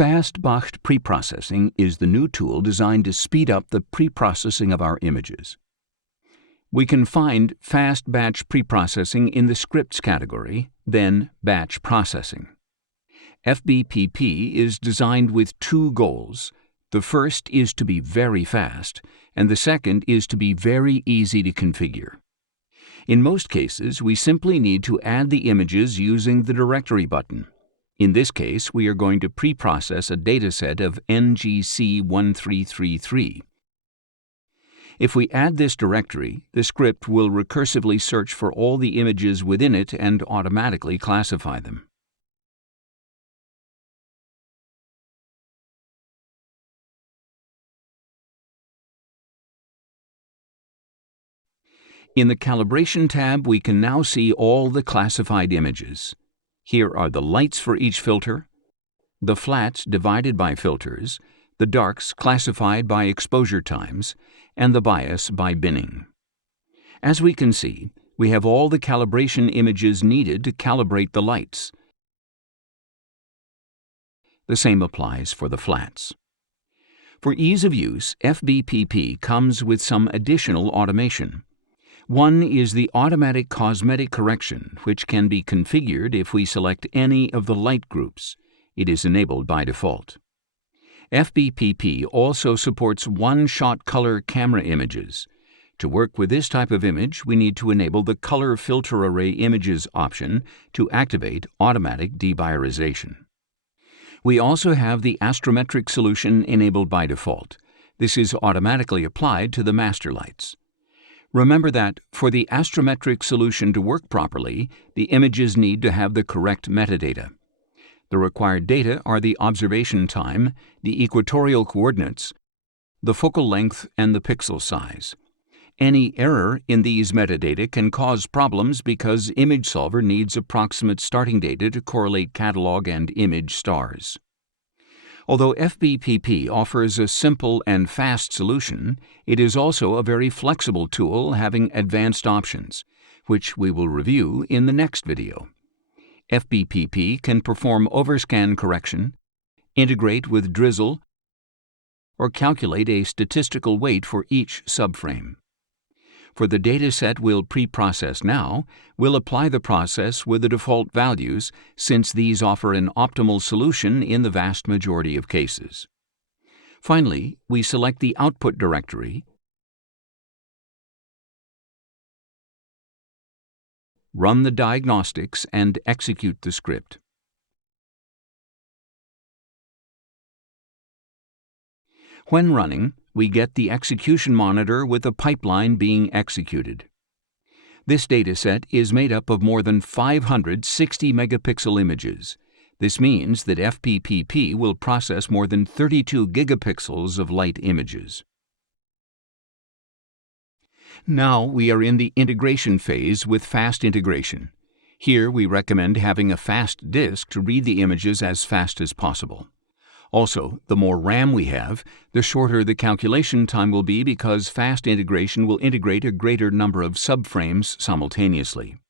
FastBatchPreprocessing is the new tool designed to speed up the preprocessing of our images. We can find Fast Batch Preprocessing in the Scripts category, then Batch Processing. FBPP is designed with two goals. The first is to be very fast, and the second is to be very easy to configure. In most cases, we simply need to add the images using the Directory button. In this case, we are going to preprocess a dataset of NGC1333. If we add this directory, the script will recursively search for all the images within it and automatically classify them. In the Calibration tab, we can now see all the classified images. Here are the lights for each filter, the flats divided by filters, the darks classified by exposure times, and the bias by binning. As we can see, we have all the calibration images needed to calibrate the lights. The same applies for the flats. For ease of use, FBPP comes with some additional automation. One is the automatic cosmetic correction, which can be configured if we select any of the light groups. It is enabled by default. FBPP also supports one-shot color camera images. To work with this type of image, we need to enable the Color Filter Array Images option to activate automatic debiarization. We also have the Astrometric solution enabled by default. This is automatically applied to the master lights. Remember that, for the Astrometric solution to work properly, the images need to have the correct metadata. The required data are the observation time, the equatorial coordinates, the focal length, and the pixel size. Any error in these metadata can cause problems because ImageSolver needs approximate starting data to correlate catalog and image stars. Although FBPP offers a simple and fast solution, it is also a very flexible tool having advanced options, which we will review in the next video. FBPP can perform overscan correction, integrate with Drizzle, or calculate a statistical weight for each subframe. For the dataset we'll preprocess now, we'll apply the process with the default values, since these offer an optimal solution in the vast majority of cases. Finally, we select the output directory, run the diagnostics, and execute the script. When running, we get the execution monitor with the pipeline being executed. This dataset is made up of more than 560 megapixel images. This means that FBPP will process more than 32 gigapixels of light images. Now we are in the integration phase with fast integration. Here we recommend having a fast disk to read the images as fast as possible. Also, the more RAM we have, the shorter the calculation time will be because fast integration will integrate a greater number of subframes simultaneously.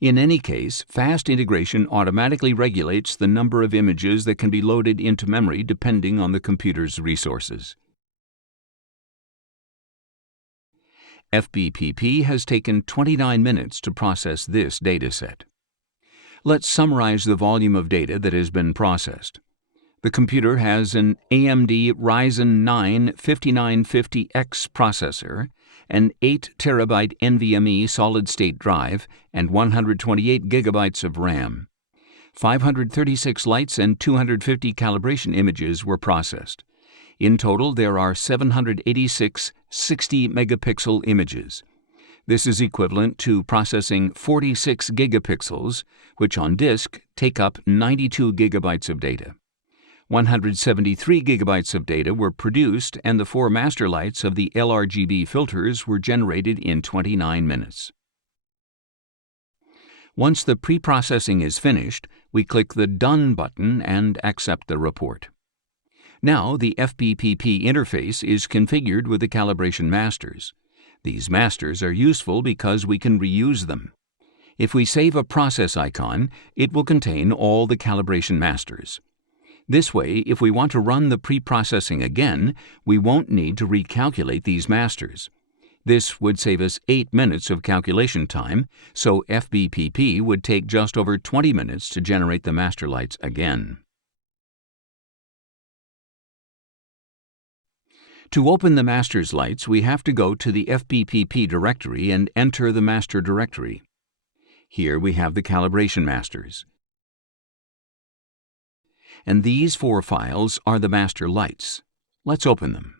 In any case, fast integration automatically regulates the number of images that can be loaded into memory depending on the computer's resources. FBPP has taken 29 minutes to process this dataset. Let's summarize the volume of data that has been processed. The computer has an AMD Ryzen 9 5950X processor, an 8 terabyte NVMe solid-state drive, and 128 gigabytes of RAM. 536 lights and 250 calibration images were processed. In total, there are 786 60-megapixel images. This is equivalent to processing 46 gigapixels, which on disk take up 92 gigabytes of data. 173 gigabytes of data were produced, and the 4 master lights of the LRGB filters were generated in 29 minutes. Once the preprocessing is finished, we click the Done button and accept the report. Now the FBPP interface is configured with the calibration masters. These masters are useful because we can reuse them. If we save a process icon, it will contain all the calibration masters. This way, if we want to run the preprocessing again, we won't need to recalculate these masters. This would save us 8 minutes of calculation time, so FBPP would take just over 20 minutes to generate the master lights again. To open the master's lights, we have to go to the FBPP directory and enter the master directory. Here we have the calibration masters. And these 4 files are the master lights. Let's open them.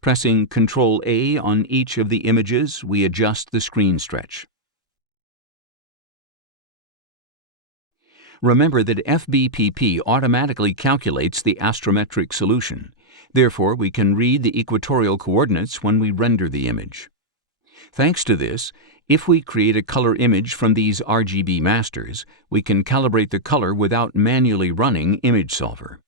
Pressing Ctrl-A on each of the images, we adjust the screen stretch. Remember that FBPP automatically calculates the astrometric solution. Therefore, we can read the equatorial coordinates when we render the image. Thanks to this, if we create a color image from these RGB masters, we can calibrate the color without manually running ImageSolver.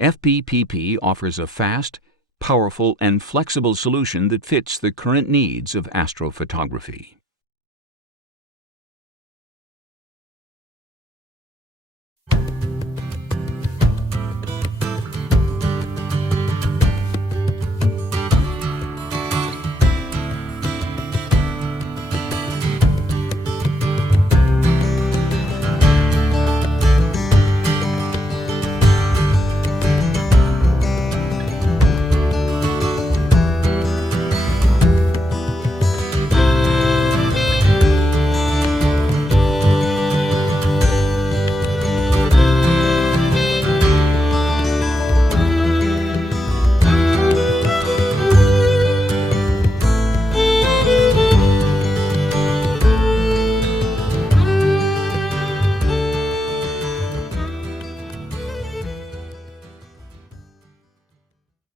FBPP offers a fast, powerful, and flexible solution that fits the current needs of astrophotography.